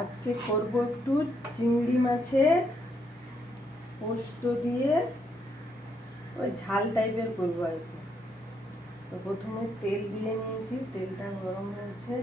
আজকে করব একটু চিংড়ি মাছের পোস্ত দিয়ে ওই ঝাল টাইপের করব আর কি। তো প্রথমে তেল দিয়ে নিয়েছি, তেলটা গরম হয়েছে।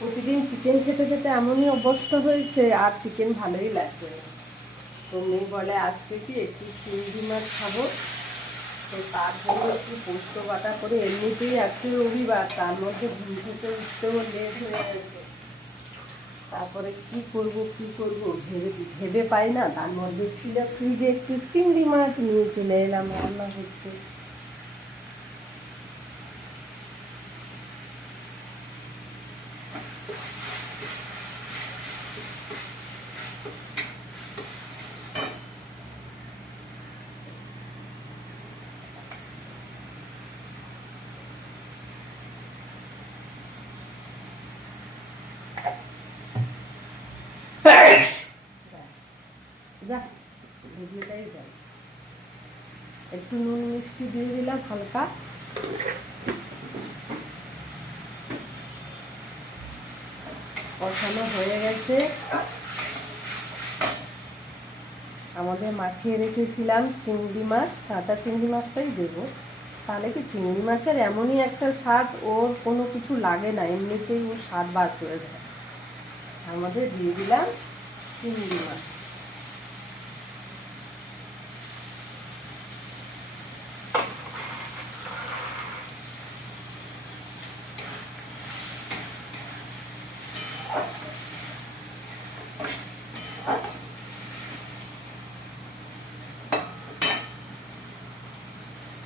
প্রতিদিন চিকেন খেতে খেতে এমনই অবস্থা হয়েছে, আর চিকেন ভালোই লাগবে। তো মেয়ে বলে আজকে কি একটু চিংড়ি মাছ খাব? তো তার জন্য একটু পোস্ত বাটা করে এমনিতেই আজকে রবিবার, তার মধ্যে ঘুম থেকে উঠতেও লেট হয়ে গেছে। তারপরে কি করব কি করব ভেবে ভেবে পাই না, তার মধ্যে ছিল ফ্রিজে একটু চিংড়ি মাছ নিয়ে চলে এলাম রান্না করতে। যা ভিডিওটাই যাই একটু নুন মিষ্টি দিয়ে দিলাম হালকা কষানো হয়ে গেছে। আমাদের মাখিয়ে রেখেছিলাম চিংড়ি মাছ, কাঁচা চিংড়ি মাছটাই দেবো। তাহলে কি চিংড়ি মাছের এমনই একটা স্বাদ, ওর কোনো কিছু লাগে না, এমনিতেই ওর স্বাদ বার করে দেয় আমাদের দিয়ে দিলাম চিংড়ি মাছ।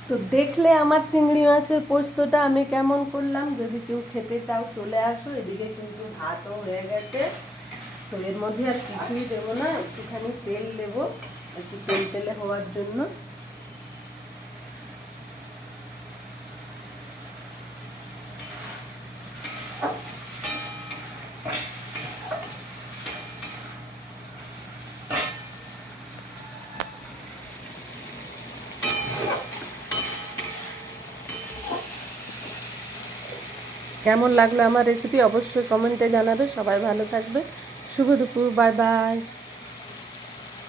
তো দেখলে আমার চিংড়ি মাছের পোস্তটা আমি কেমন করলাম? যদি কেউ খেতে চাও চলে আসো, এদিকে কিন্তু ভাতও হয়ে গেছে। তো এর মধ্যে আর কিছুই দেবো না, একটুখানি তেল দেবো, একটু তেল তেলে হওয়ার জন্য। কেমন লাগল আমার রেসিপি অবশ্যই কমেন্টে জানাবে। সবাই ভালো থাকবে। শুভ দুপুর বাই বাই